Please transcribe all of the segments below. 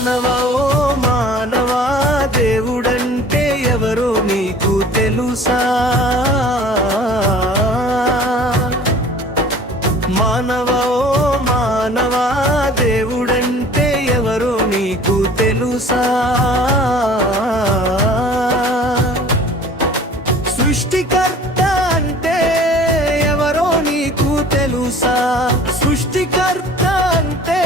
మానవ ఓ మానవా దేవుడంటే ఎవరో నీకు తెలుసా? మానవ ఓ మానవా దేవుడంటే ఎవరో నీకు తెలుసా? సృష్టికర్త అంటే ఎవరో నీకు తెలుసా? సృష్టికర్త అంటే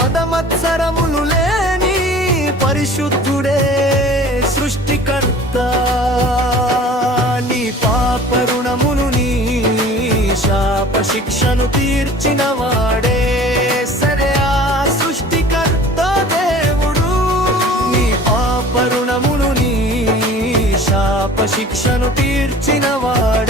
మదమత్సరములు లేని పరిశుద్ధుడే సృష్టికర్త. నీ పాప రుణమును నీ శాప శిక్షను తీర్చిన వాడే. సరే ఆ సృష్టికర్త దేవుడు. నీ పాప రుణమును నీ శాప శిక్షను తీర్చిన వాడే.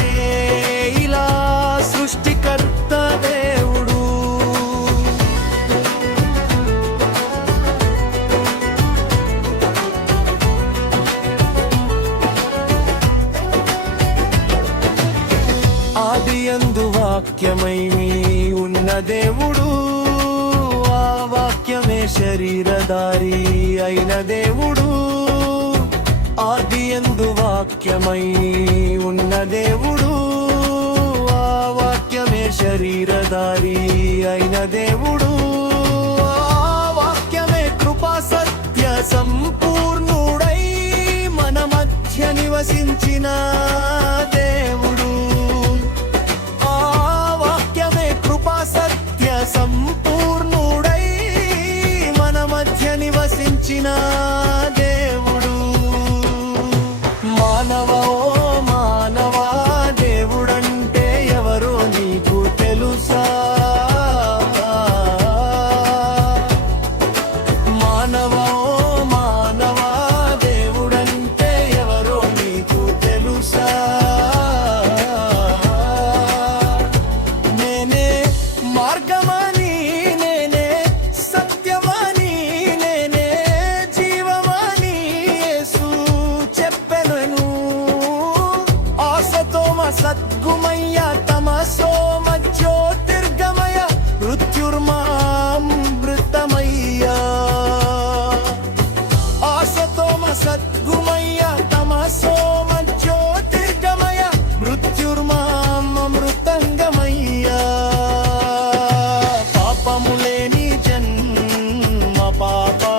ఆది అందు వాక్యమై ఉన్న దేవుడు ఆ వాక్యమే శరీరధారి అయిన దేవుడు. ఆది అందు వాక్యమై ఉన్న దేవుడు ఆ వాక్యమే శరీరధారి అయిన దేవుడు. ఆ వాక్యమే కృపా సత్య సంపూర్ణుడై మన మధ్య నివసించిన papa.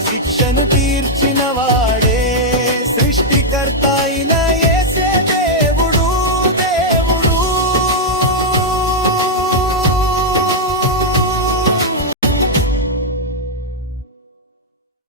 శిక్షను తీర్చిన వాడే